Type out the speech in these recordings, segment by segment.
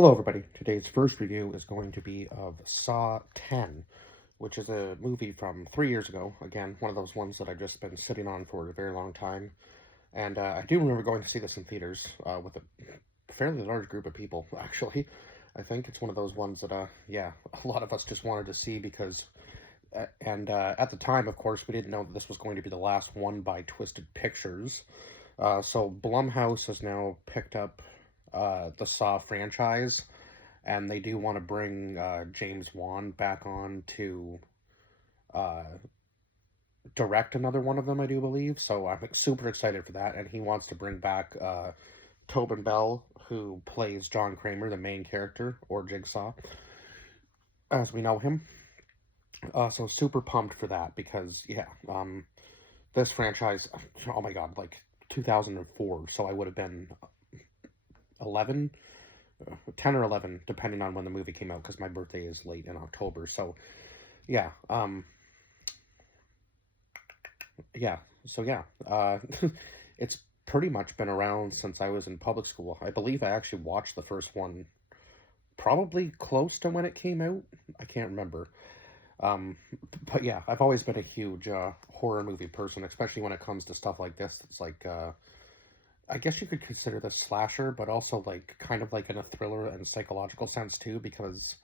Hello, everybody. Today's first review is going to be of Saw 10, which is a movie from 3 years ago. Again, one of those ones that I've just been sitting on for a very long time. And I do remember going to see this in theaters with a fairly large group of people, actually. I think it's one of those ones that, yeah, a lot of us just wanted to see because, at the time, of course, we didn't know that this was going to be the last one by Twisted Pictures. So Blumhouse has now picked up the Saw franchise, and they do want to bring James Wan back on to uh, direct another one of them, I do believe. So I'm super excited for that, and he wants to bring back Tobin Bell, who plays John Kramer, the main character, or Jigsaw, as we know him. So super pumped for that because, yeah, this franchise, oh my god, like 2004, so I would have been 11, 10 or 11, depending on when the movie came out, because my birthday is late in October. So yeah, yeah, so yeah, it's pretty much been around since I was in public school. I believe I actually watched the first one probably close to when it came out. I can't remember. Um, but yeah, I've always been a huge horror movie person, especially when it comes to stuff like this. It's like I guess you could consider this slasher, but also like kind of like in a thriller and psychological sense too, because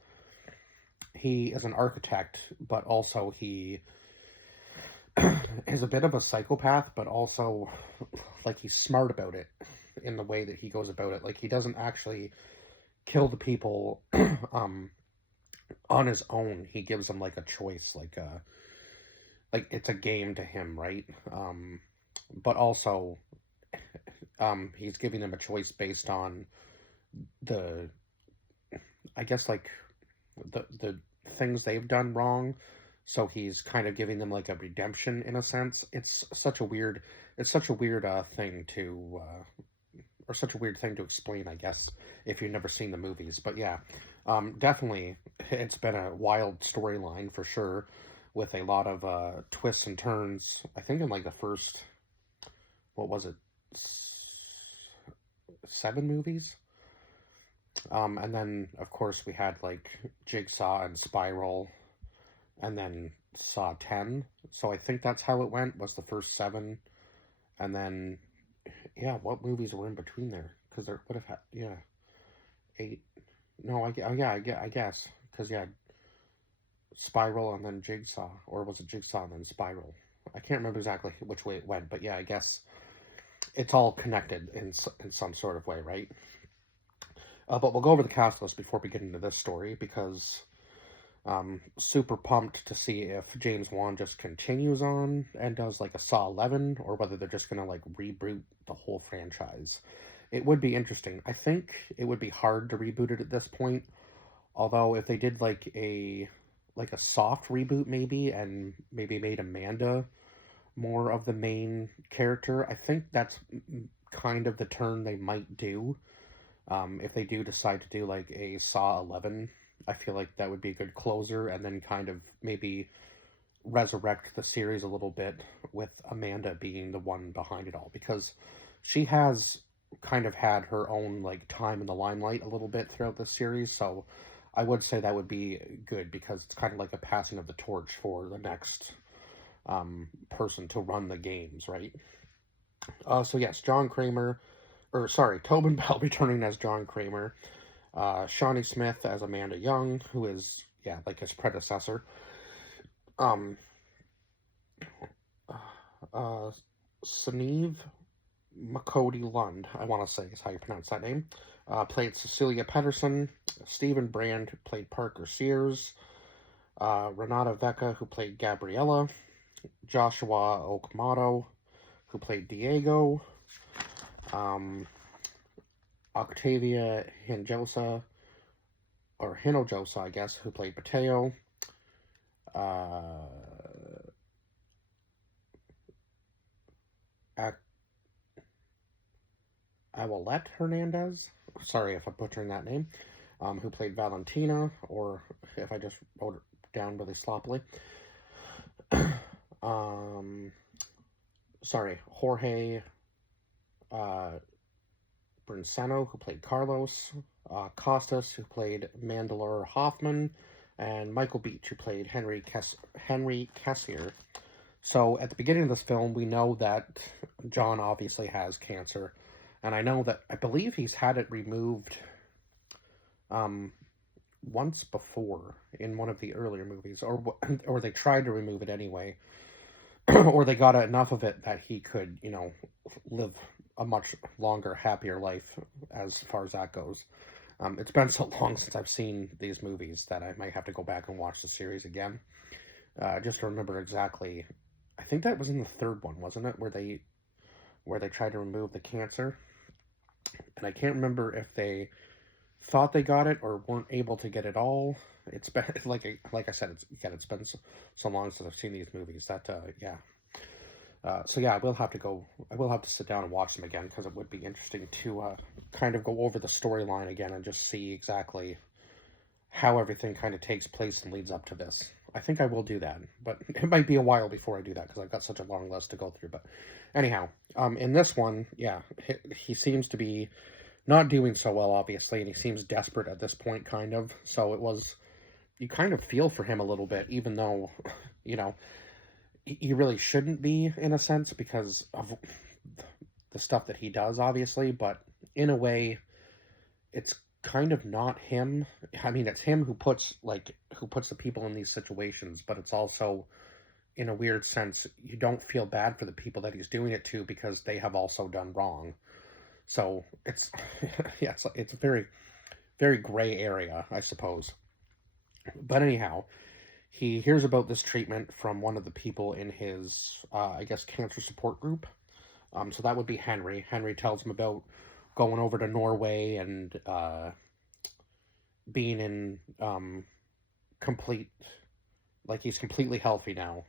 he is an architect, but also he is a bit of a psychopath, but also like he's smart about it in the way that he goes about it. Like he doesn't actually kill the people on his own. He gives them like a choice, like it's a game to him, right? But also he's giving them a choice based on the I guess like the things they've done wrong. So he's kind of giving them like a redemption in a sense. It's such a weird thing to or such a weird thing to explain, I guess, if you've never seen the movies. But yeah, definitely, it's been a wild storyline for sure, with a lot of twists and turns. I think in like the first, what was it, seven movies? And then of course we had like Jigsaw and Spiral, and then Saw 10. So I think that's how it went. Was the first seven, and then yeah, what movies were in between there? Because there would have had yeah eight. No, oh, yeah, I guess because yeah, Spiral and then Jigsaw, or was it Jigsaw and then Spiral? I can't remember exactly which way it went, but yeah, I guess it's all connected in some sort of way, right? But we'll go over the cast list before we get into this story because super pumped to see if James Wan just continues on and does like a Saw 11, or whether they're just gonna like reboot the whole franchise. It would be interesting. I think it would be hard to reboot it at this point. Although if they did like a soft reboot maybe, and maybe made Amanda more of the main character, I think that's kind of the turn they might do. If they do decide to do like a Saw 11, I feel like that would be a good closer, and then kind of maybe resurrect the series a little bit with Amanda being the one behind it all, because she has kind of had her own like time in the limelight a little bit throughout the series. So I would say that would be good, because it's kind of like a passing of the torch for the next person to run the games, right? So yes, John Kramer, or sorry, Tobin Bell returning as John Kramer, Shawnee Smith as Amanda Young, who is yeah like his predecessor, um, uh, Sneeve Makodi Lund, I want to say is how you pronounce that name, played Cecilia Pedersen. Stephen Brand played Parker Sears. Renata Vecca, who played Gabriella. Joshua Okamoto, who played Diego. Um, Octavia Hinojosa, or Hinojosa, I guess, who played Mateo. Uh, Awalette Hernandez, sorry if I'm butchering that name, who played Valentina, or if I just wrote it down really sloppily. um, sorry, Jorge uh, Brinceno, who played Carlos, Costas, who played Mandalore Hoffman, and Michael Beach, who played Henry Cassier. So at the beginning of this film, we know that John obviously has cancer, and I believe he's had it removed once before in one of the earlier movies, or they tried to remove it anyway, or they got enough of it that he could, live a much longer, happier life as far as that goes. It's been so long since I've seen these movies that I might have to go back and watch the series again, just to remember exactly. I think that was in the third one, wasn't it, where they tried to remove the cancer, and I can't remember if they thought they got it or weren't able to get it all. It's been like I said, it's been so long since I've seen these movies that yeah. So yeah, I will have to sit down and watch them again, because it would be interesting to kind of go over the storyline again and just see exactly how everything kind of takes place and leads up to this. I think I will do that, but it might be a while before I do that because I've got such a long list to go through. But anyhow, in this one, yeah, he seems to be not doing so well, obviously, and he seems desperate at this point, kind of. So you kind of feel for him a little bit, even though, he really shouldn't be, in a sense, because of the stuff that he does, obviously, but in a way, it's kind of not him. I mean, it's him who puts the people in these situations, but it's also, in a weird sense, you don't feel bad for the people that he's doing it to because they have also done wrong. So it's yeah, it's a very, very gray area, I suppose. But anyhow, he hears about this treatment from one of the people in his, I guess, cancer support group. So that would be Henry. Henry tells him about going over to Norway and being in complete, like he's completely healthy now.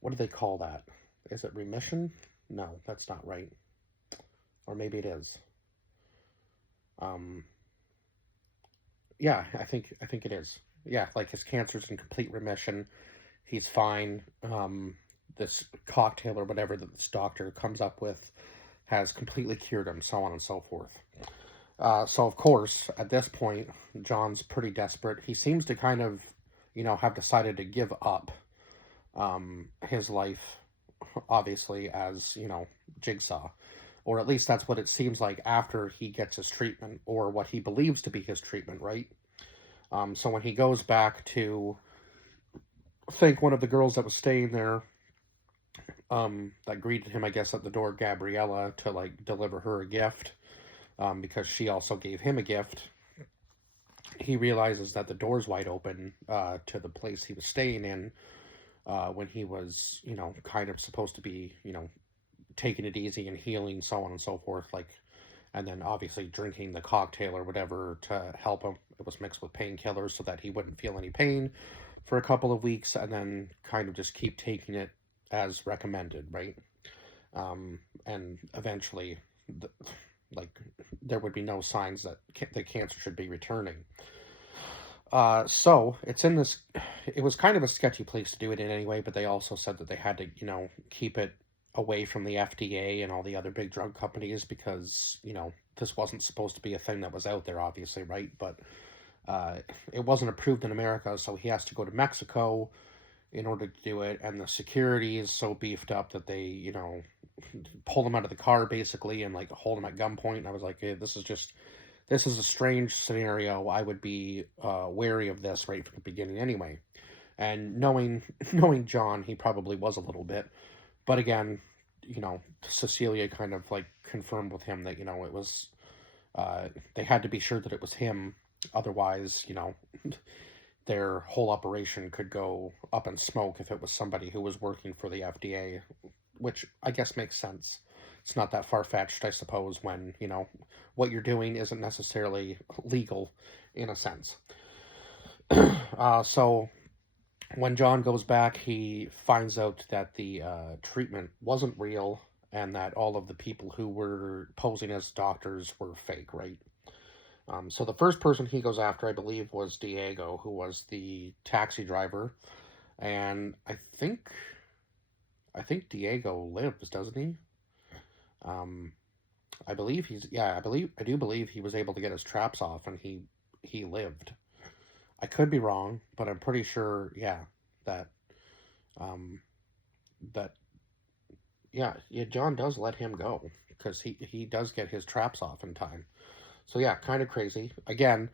What do they call that? Is it remission? No, that's not right. Or maybe it is. Yeah, I think it is. Yeah, like his cancer's in complete remission. He's fine. This cocktail or whatever that this doctor comes up with has completely cured him, so on and so forth. So of course, at this point, John's pretty desperate. He seems to kind of, have decided to give up his life, obviously, as, Jigsaw. Or at least that's what it seems like after he gets his treatment, or what he believes to be his treatment, right? So when he goes back to thank one of the girls that was staying there, that greeted him, I guess, at the door, Gabriella, to, deliver her a gift, because she also gave him a gift, he realizes that the door's wide open to the place he was staying in when he was, kind of supposed to be, taking it easy and healing, so on and so forth, and then obviously drinking the cocktail or whatever to help him. It was mixed with painkillers so that he wouldn't feel any pain for a couple of weeks, and then kind of just keep taking it as recommended, right? And eventually, there would be no signs that the cancer should be returning. So it's in this. It was kind of a sketchy place to do it in anyway, but they also said that they had to, keep it away from the FDA and all the other big drug companies because, this wasn't supposed to be a thing that was out there, obviously, right? But it wasn't approved in America, so he has to go to Mexico in order to do it, and the security is so beefed up that they, pull him out of the car, basically, and, hold him at gunpoint, and I was like, hey, this is a strange scenario. I would be wary of this right from the beginning anyway. And knowing John, he probably was a little bit. But again, Cecilia kind of confirmed with him that, it was, they had to be sure that it was him. Otherwise, their whole operation could go up in smoke if it was somebody who was working for the FDA, which I guess makes sense. It's not that far-fetched, I suppose, when, what you're doing isn't necessarily legal in a sense. So when John goes back, he finds out that the treatment wasn't real and that all of the people who were posing as doctors were fake, right? So the first person he goes after, I believe, was Diego, who was the taxi driver. And I think Diego lives, doesn't he? I believe I do believe he was able to get his traps off and he lived. I could be wrong, but I'm pretty sure, yeah, that um that yeah, John does let him go because he does get his traps off in time. So yeah, kind of crazy. Again,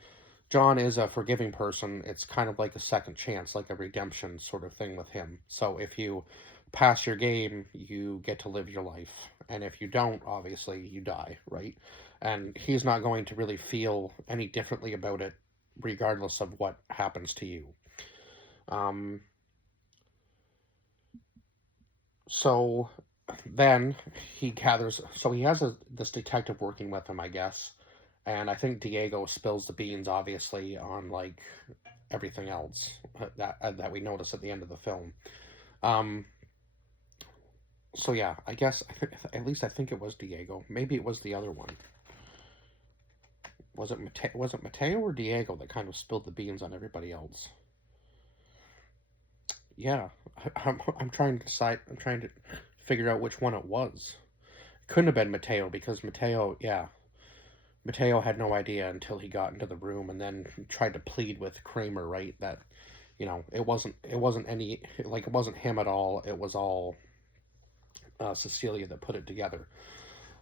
John is a forgiving person. It's kind of like a second chance, like a redemption sort of thing with him. So if you pass your game, you get to live your life. And if you don't, obviously, you die, right? And he's not going to really feel any differently about it, regardless of what happens to you. Um, so then he has this detective working with him, I guess. And I think Diego spills the beans, obviously, on like everything else that we notice at the end of the film. Um, so yeah, I guess at least I think it was Diego. Maybe it was the other one. Was it Mateo or Diego that kind of spilled the beans on everybody else? Yeah, I'm trying to decide. I'm trying to figure out which one it was. Couldn't have been Mateo because Mateo had no idea until he got into the room and then tried to plead with Kramer, right? That it wasn't him at all. It was all Cecilia that put it together.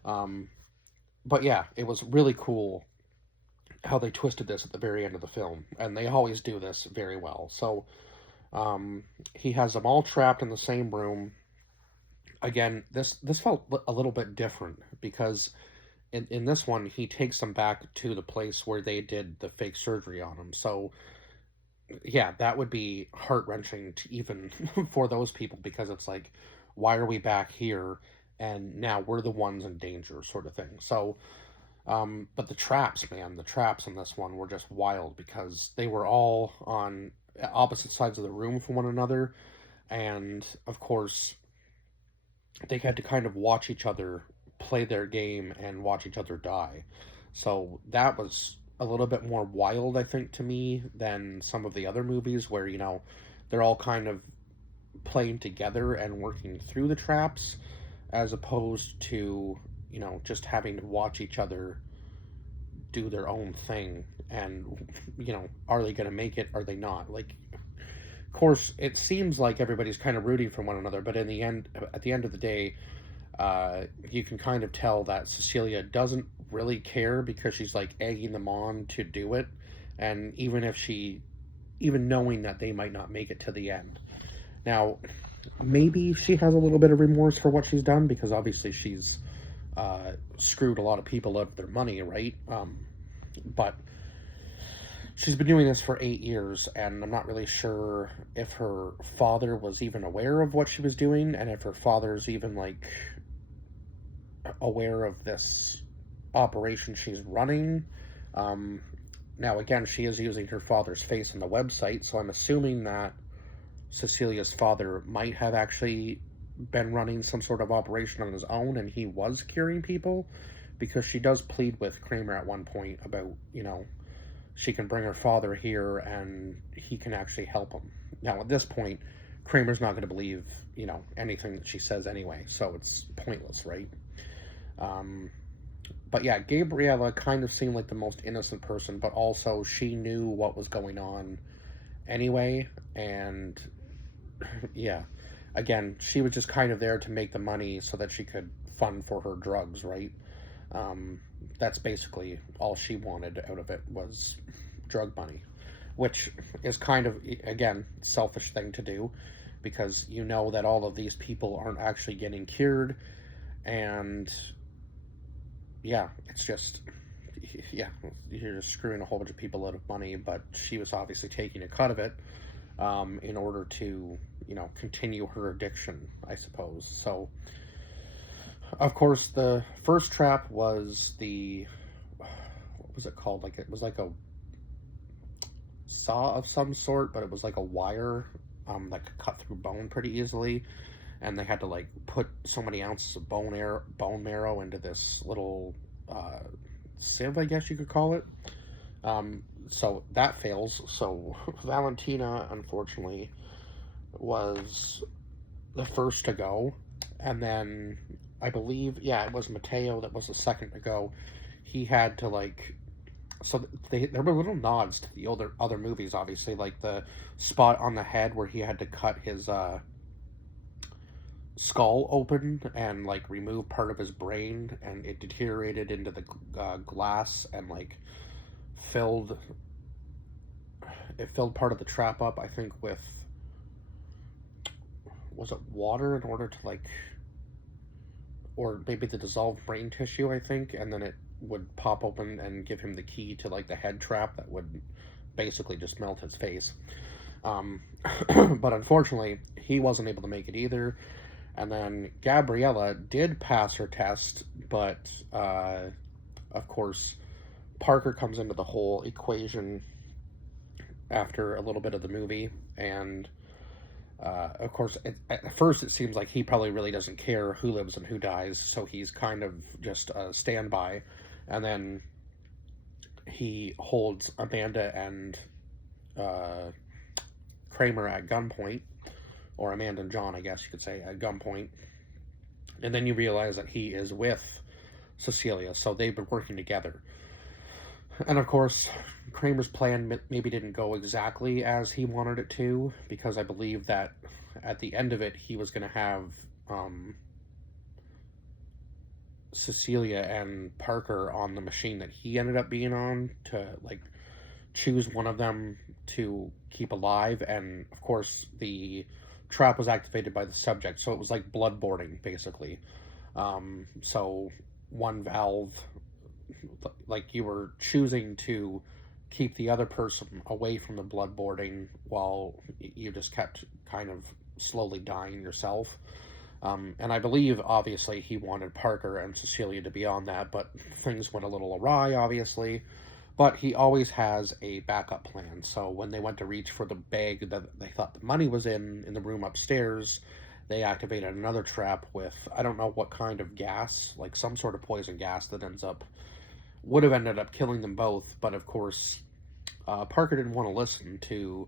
Um, but yeah, it was really cool how they twisted this at the very end of the film, and they always do this very well. So he has them all trapped in the same room. Again, this felt a little bit different because in this one he takes them back to the place where they did the fake surgery on him. So yeah, that would be heart wrenching to even for those people because it's like, why are we back here? And now we're the ones in danger, sort of thing. So, but the traps, man, the traps in this one were just wild because they were all on opposite sides of the room from one another. And of course, they had to kind of watch each other play their game and watch each other die. So that was a little bit more wild, I think, to me than some of the other movies where, they're all kind of playing together and working through the traps as opposed to, just having to watch each other do their own thing. And, are they going to make it? Are they not? Like, of course, it seems like everybody's kind of rooting for one another, but at the end of the day, you can kind of tell that Cecilia doesn't really care because she's like egging them on to do it, and even knowing that they might not make it to the end. Now, maybe she has a little bit of remorse for what she's done because obviously she's screwed a lot of people out of their money, right? But she's been doing this for 8 years, and I'm not really sure if her father was even aware of what she was doing, and if her father's even like aware of this operation she's running. Um, Now, again, she is using her father's face on the website, so I'm assuming that Cecilia's father might have actually been running some sort of operation on his own and he was curing people because she does plead with Kramer at one point about, she can bring her father here and he can actually help him. Now, at this point, Kramer's not going to believe, anything that she says anyway, so it's pointless, right? Um, but yeah, Gabriella kind of seemed like the most innocent person, but also she knew what was going on anyway, and yeah, again, she was just kind of there to make the money so that she could fund for her drugs, right? Um, that's basically all she wanted out of it was drug money, which is kind of, again, selfish thing to do because you know that all of these people aren't actually getting cured, and yeah, it's just, yeah, you're just screwing a whole bunch of people out of money, but she was obviously taking a cut of it in order to, continue her addiction, I suppose. So, of course, the first trap was what was it called? Like, it was like a saw of some sort, but it was like a wire that could cut through bone pretty easily. And they had to like put so many ounces of bone marrow into this little sieve, I guess you could call it. So that fails. So Valentina, unfortunately, was the first to go, and then I believe, yeah, it was Mateo that was the second to go. He had to like, so there were little nods to the other movies, obviously, like the spot on the head where he had to cut his skull open and like remove part of his brain, and it deteriorated into the glass and like filled filled part of the trap up. I think with, was it water in order to like, or maybe the dissolved brain tissue, I think, and then it would pop open and give him the key to like the head trap that would basically just melt his face. Um, but unfortunately, he wasn't able to make it either. And then Gabriella did pass her test, but of course, Parker comes into the whole equation after a little bit of the movie, and of course, at first it seems like he probably really doesn't care who lives and who dies, so he's kind of just a standby. And then he holds Amanda and uh, Kramer at gunpoint, or Amanda and John, I guess you could say, at gunpoint. And then you realize that he is with Cecilia, so they've been working together. And of course, Kramer's plan maybe didn't go exactly as he wanted it to, because I believe that at the end of it, he was going to have Cecilia and Parker on the machine that he ended up being on to like choose one of them to keep alive. And of course, the trap was activated by the subject, so it was like bloodboarding basically. So one valve, like you were choosing to keep the other person away from the bloodboarding while you just kept kind of slowly dying yourself. And I believe, obviously, he wanted Parker and Cecilia to be on that, but things went a little awry, obviously. But he always has a backup plan. So when they went to reach for the bag that they thought the money was in the room upstairs, they activated another trap with, I don't know what kind of gas, like some sort of poison gas that would have ended up killing them both. But of course, Parker didn't want to listen to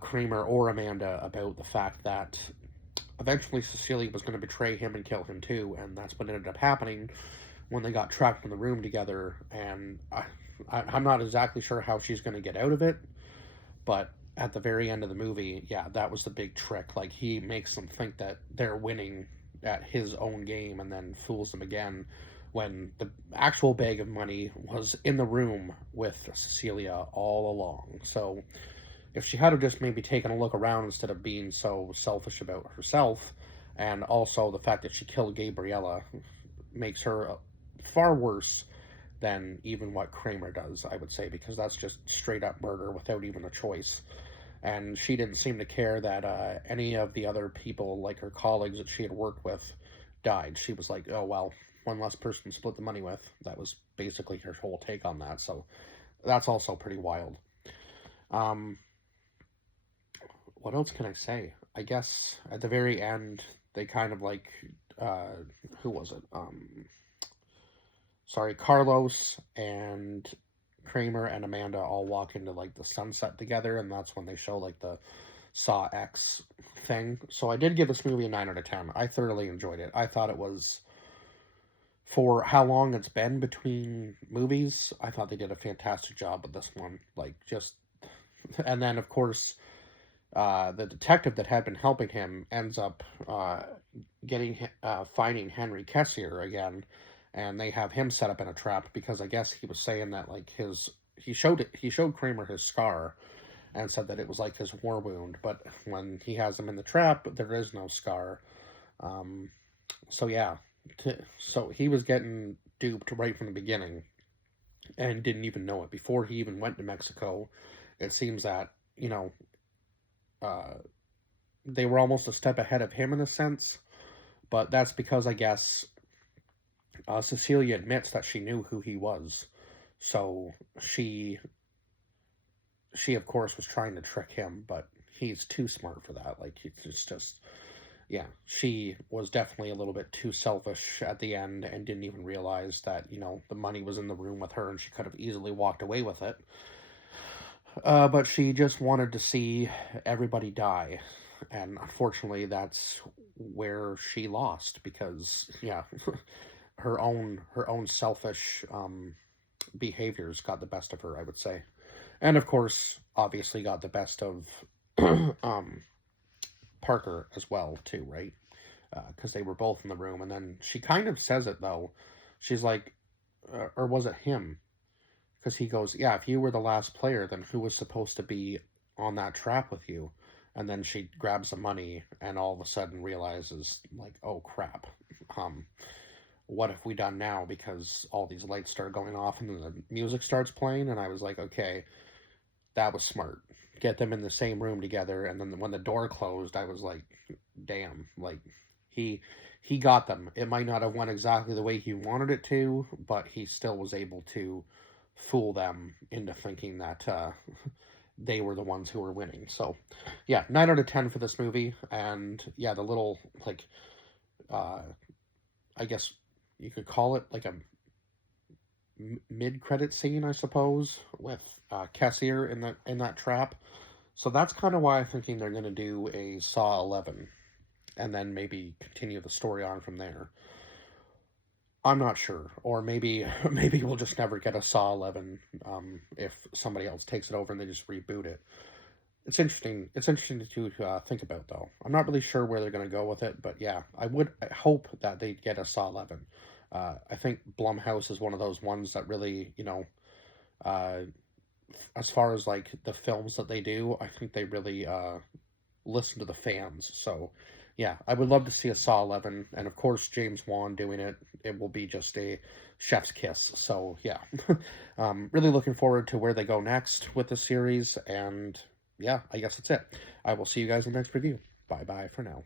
Kramer or Amanda about the fact that eventually Cecilia was going to betray him and kill him too, and that's what ended up happening when they got trapped in the room together. And I'm not exactly sure how she's going to get out of it, but at the very end of the movie, yeah, that was the big trick. Like, he makes them think that they're winning at his own game and then fools them again when the actual bag of money was in the room with Cecilia all along. So if she had just maybe taken a look around instead of being so selfish about herself, and also the fact that she killed Gabriella makes her far worse than even what Kramer does, I would say, because that's just straight up murder without even a choice. And she didn't seem to care that any of the other people, like her colleagues that she had worked with, died. She was like, oh, well, one less person to split the money with. That was basically her whole take on that. So that's also pretty wild. What else can I say? I guess at the very end, they kind of like, who was it? Carlos and Kramer and Amanda all walk into like the sunset together, and that's when they show like the Saw X thing. So I did give this movie a 9 out of 10. I thoroughly enjoyed it. I thought it was, for how long it's been between movies, I thought they did a fantastic job with this one. Like, just, and then of course, the detective that had been helping him ends up finding Henry Kessier again, and they have him set up in a trap because I guess he was saying that like he showed Kramer his scar and said that it was like his war wound, but when he has him in the trap, there is no scar. So yeah, so he was getting duped right from the beginning and didn't even know it before he even went to Mexico. It seems that, they were almost a step ahead of him in a sense, but that's because I guess Cecilia admits that she knew who he was, so she of course was trying to trick him, but he's too smart for that. Like, it's just, yeah, she was definitely a little bit too selfish at the end and didn't even realize that, the money was in the room with her and she could have easily walked away with it. But she just wanted to see everybody die, and unfortunately that's where she lost because, yeah, her own selfish behaviors got the best of her, I would say. And of course, obviously got the best of um, Parker as well, too, right? Because they were both in the room. And then she kind of says it, though. She's like, or was it him? Because he goes, yeah, if you were the last player, then who was supposed to be on that trap with you? And then she grabs the money and all of a sudden realizes, like, oh crap. Um, what have we done now? Because all these lights start going off and then the music starts playing. And I was like, okay, that was smart. Get them in the same room together. And then when the door closed, I was like, damn, like he he got them. It might not have went exactly the way he wanted it to, but he still was able to fool them into thinking that they were the ones who were winning. So, yeah, 9 out of 10 for this movie, and yeah, the little like, uh, I guess you could call it like a mid-credit scene, I suppose, with Kessier in that trap. So that's kind of why I'm thinking they're going to do a Saw 11, and then maybe continue the story on from there. I'm not sure, or maybe maybe we'll just never get a Saw 11 if somebody else takes it over and they just reboot it. It's interesting. It's interesting to think about, though. I'm not really sure where they're going to go with it, but yeah, I hope that they get a Saw 11. I think Blumhouse is one of those ones that really, uh, as far as like the films that they do, I think they really listen to the fans. So, yeah, I would love to see a Saw 11, and of course James Wan doing it. It will be just a chef's kiss. So, yeah, really looking forward to where they go next with the series, and yeah, I guess that's it. I will see you guys in the next review. Bye bye for now.